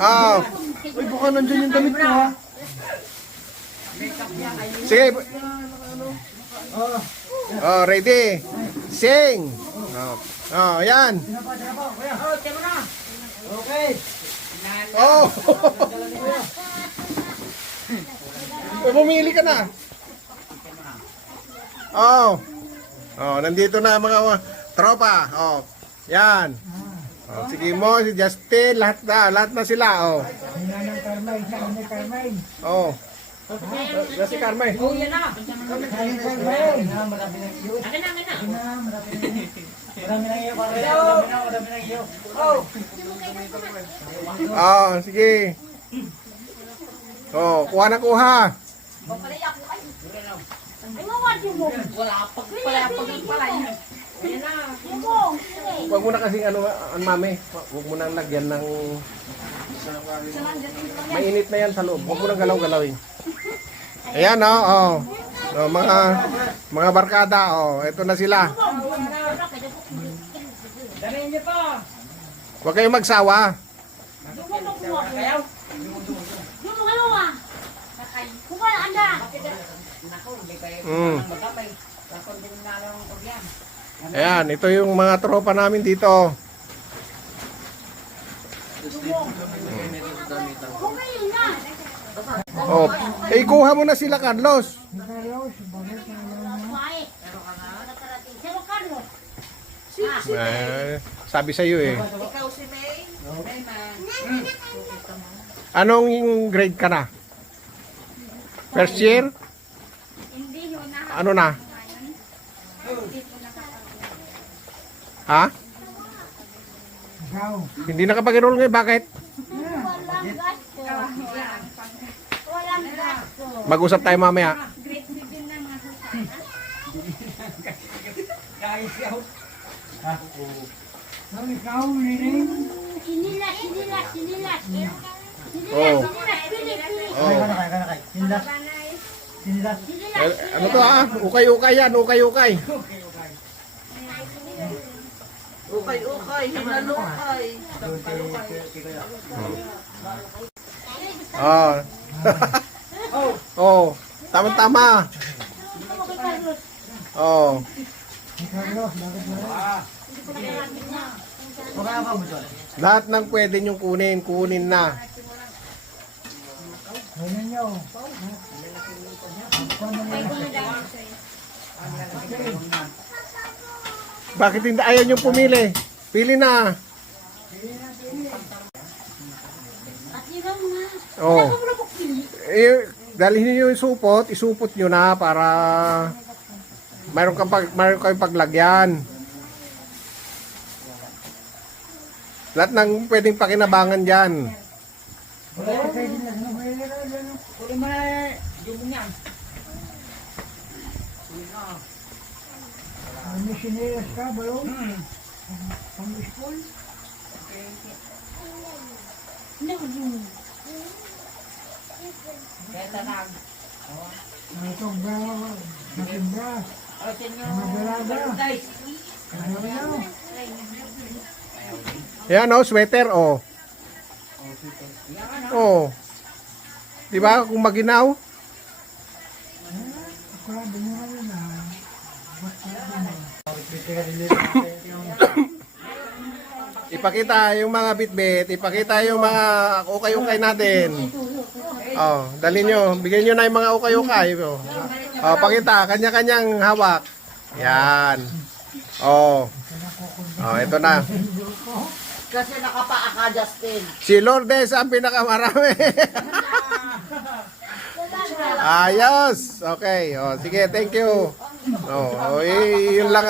Oh. Uy, baka nandyan yung damit ko ha. Sige. Oh, ready. Sing. Oh, yan. Okay. Oh. Bumili ka na. Oh. Oh, nandito na mga tropa. Oh. Yan. Oh, sige mo, si Justin, lahat na sila. Oh. Nanang Carmine, Nanang Carmine. Oh. Si Carmine. Oh, yan na. Nanang Carmine. Marami ng iyo. Akin na. Marami ng iyo. Marami ng iyo. Oh. Oh, sige. Oh, kuha na kuha. Wala pala. Yan na. Huwag mo na kasing mami. Huwag mo nang lagyan ng... Mainit na yan sa loob. Huwag mo nang galaw-galawin. Ayan, oh. Oh, mga barkada, oh. Ito na sila. Dalhin niyo pa. Huwag kayong magsawa. Ayan, ito yung mga tropa namin dito. Oh, kuha mo na sila, Carlos. Sabi sa iyo eh. Ikaw si May. May man. Anong grade ka na? First year? Hindi yun na. Ano na? Ha? Hindi nakapag-enroll ngayon. Bakit? Walang gasto. Walang gasto. Mag-usap tayo mamaya. Grade 7 na mga susana. Ang ikaw, Liling. Sinilas. Oh. Oh. Kanakay. Sinilas. Sinilas. Ano to ah? Ukay-ukay yan. Ukay-ukay. Ukay. Hinalukay. Oh. Oh. Tama-tama. Oh. Carlos, bakit mo? Baka ka mo doon. Lahat ng pwede nyo kunin na. Ayun nyo. Bakit hindi ayaw nyo pumili? Pili na. Oh. Dalhin nyo yung supot, isupot nyo na para mayroon kayong paglagyan. Lahat ng pwedeng pakinabangan dyan. Kunin mo na yung niyan. May sinilas ka, balong? Pang-school? Kaya lang. May sobra, matimbra. O, sinyo. Madalaga. Guys. Ano nyo? Ayan oh, sweater oh. Oh. Di ba kung maginaw? Ako lang, din nyo ngayon na. Ipakita yung mga bitbit, ipakita yung mga ukay-ukay natin. Oh, dali nyo, bigyan nyo na yung mga ukay-ukay. Oh, pakita, kanya-kanyang hawak. Yan. Oh. Oh, ito na. Kasi nakapaa ka, Justin. Si Lourdes ang pinakamarami. Ayos. Okay. Oh, sige, thank you. Oh, yun lang.